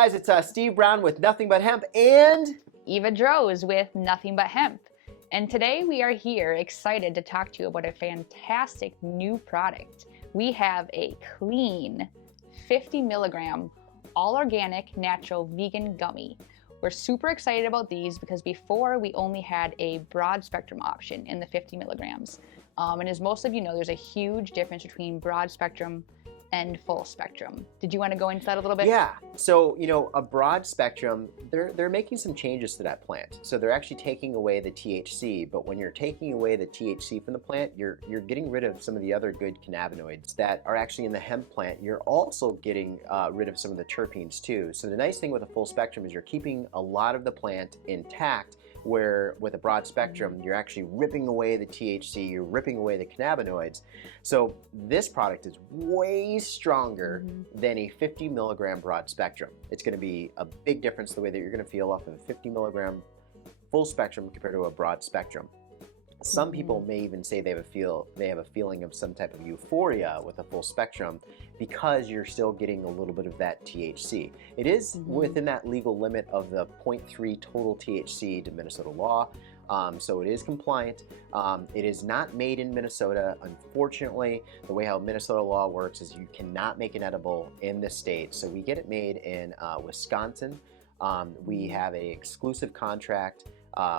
guys, it's Steve Brown with Nothing But Hemp and Eva Droz with Nothing But Hemp. And today we are here excited to talk to you about a fantastic new product. We have a clean 50 milligram, all organic, natural, vegan gummy. We're super excited about these because before we only had a broad spectrum option in the 50 milligrams. And as most of you know, there's a huge difference between broad spectrum and full spectrum. Did you want to go into that a little bit? Yeah, so a broad spectrum, they're making some changes to that plant. So they're actually taking away the THC, but when you're taking away the THC from the plant, you're getting rid of some of the other good cannabinoids that are actually in the hemp plant. You're also getting rid of some of the terpenes too. So the nice thing with a full spectrum is you're keeping a lot of the plant intact, where with a broad spectrum, you're actually ripping away the THC, you're ripping away the cannabinoids. So this product is way stronger than a 50 milligram broad spectrum. It's going to be a big difference the way that you're going to feel off of a 50 milligram full spectrum compared to a broad spectrum. Some people may even say they have a feeling of some type of euphoria with a full spectrum because you're still getting a little bit of that THC. It is within that legal limit of the 0.3 total THC to Minnesota law, so it is compliant. It is not made in Minnesota, unfortunately. The way how Minnesota law works is you cannot make an edible in this state, so we get it made in Wisconsin. We have an exclusive contract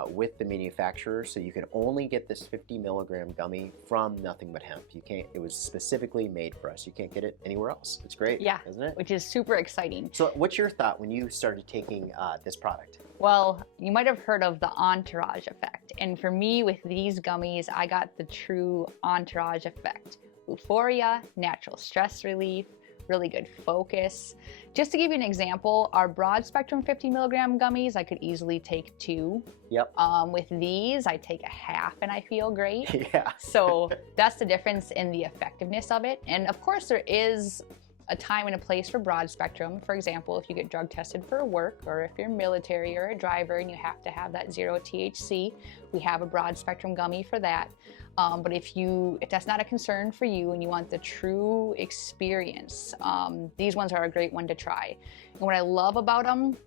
with the manufacturer, so you can only get this 50 milligram gummy from Nothing But Hemp. You can't. It was specifically made for us. You can't get it anywhere else. It's great, yeah, isn't it? Which is super exciting. So, what's your thought when you started taking this product? Well, you might have heard of the entourage effect, and for me, with these gummies, I got the true entourage effect: euphoria, natural stress relief, really good focus. Just to give you an example, our broad spectrum 50 milligram gummies, I could easily take 2. Yep. With these, I take a half and I feel great. Yeah. So that's the difference in the effectiveness of it. And of course, there is a time and a place for broad spectrum. For example, if you get drug tested for work, or if you're military or a driver and you have to have that 0 THC, we have a broad spectrum gummy for that. But if that's not a concern for you and you want the true experience, these ones are a great one to try. And what I love about them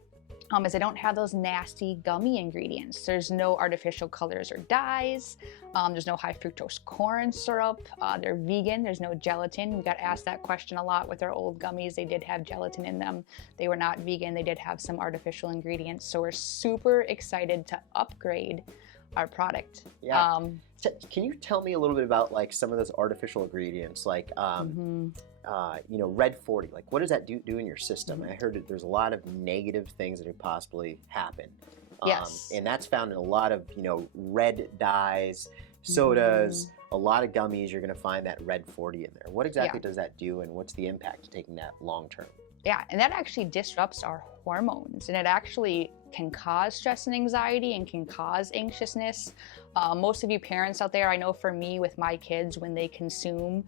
is they don't have those nasty gummy ingredients. There's no artificial colors or dyes. There's no high fructose corn syrup. They're vegan. There's no gelatin. We got asked that question a lot with our old gummies. They did have gelatin in them. They were not vegan. They did have some artificial ingredients. So we're super excited to upgrade our product. Yeah. Can you tell me a little bit about like some of those artificial ingredients, like Red 40? Like, what does that do in your system? I heard that there's a lot of negative things that could possibly happen. Yes. And that's found in a lot of red dyes, sodas, a lot of gummies. You're going to find that Red 40 in there. What exactly does that do, and what's the impact of taking that long term? Yeah, and that actually disrupts our hormones, and it actually can cause stress and anxiety and can cause anxiousness. Most of you parents out there, I know for me with my kids, when they consume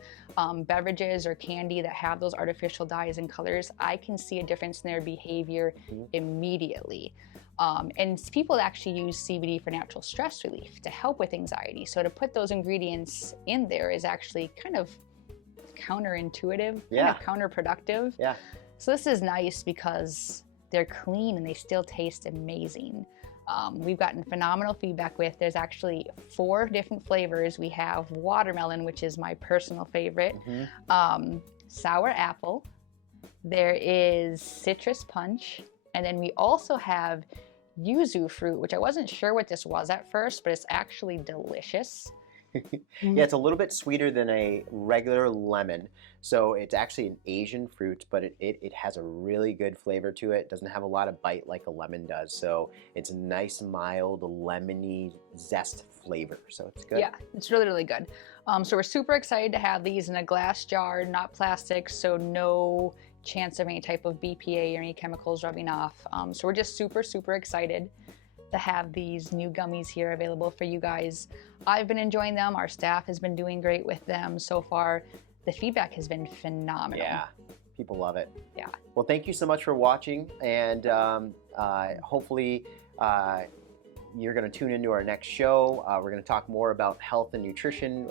beverages or candy that have those artificial dyes and colors, I can see a difference in their behavior immediately. And people actually use CBD for natural stress relief to help with anxiety. So to put those ingredients in there is actually kind of counterintuitive, kind of counterproductive. Yeah. So this is nice because they're clean and they still taste amazing. We've gotten phenomenal feedback with. There's actually 4 different flavors. We have watermelon, which is my personal favorite, sour apple, there is citrus punch, and then we also have yuzu fruit, which I wasn't sure what this was at first, but it's actually delicious. Yeah, it's a little bit sweeter than a regular lemon. So it's actually an Asian fruit, but it has a really good flavor to it. It doesn't have a lot of bite like a lemon does. So it's a nice, mild, lemony zest flavor. So it's good. Yeah, it's really, really good. So we're super excited to have these in a glass jar, not plastic, so no chance of any type of BPA or any chemicals rubbing off. So we're just super, super excited to have these new gummies here available for you guys. I've been enjoying them. Our staff has been doing great with them so far. The feedback has been phenomenal. Yeah, people love it. Yeah. Well, thank you so much for watching, and hopefully you're going to tune into our next show. We're going to talk more about health and nutrition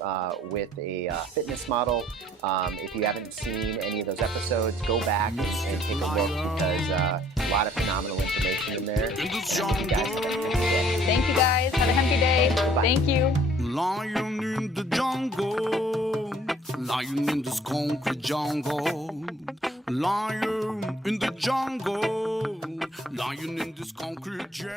with a fitness model. If you haven't seen any of those episodes, go back and take a look because a lot of phenomenal information in there. And I hope you guys have a healthy day. Thank you guys. Have a healthy day. Bye. Thank you. Lion in the jungle, lion in this concrete jungle, lion in the jungle, lion in this concrete jail.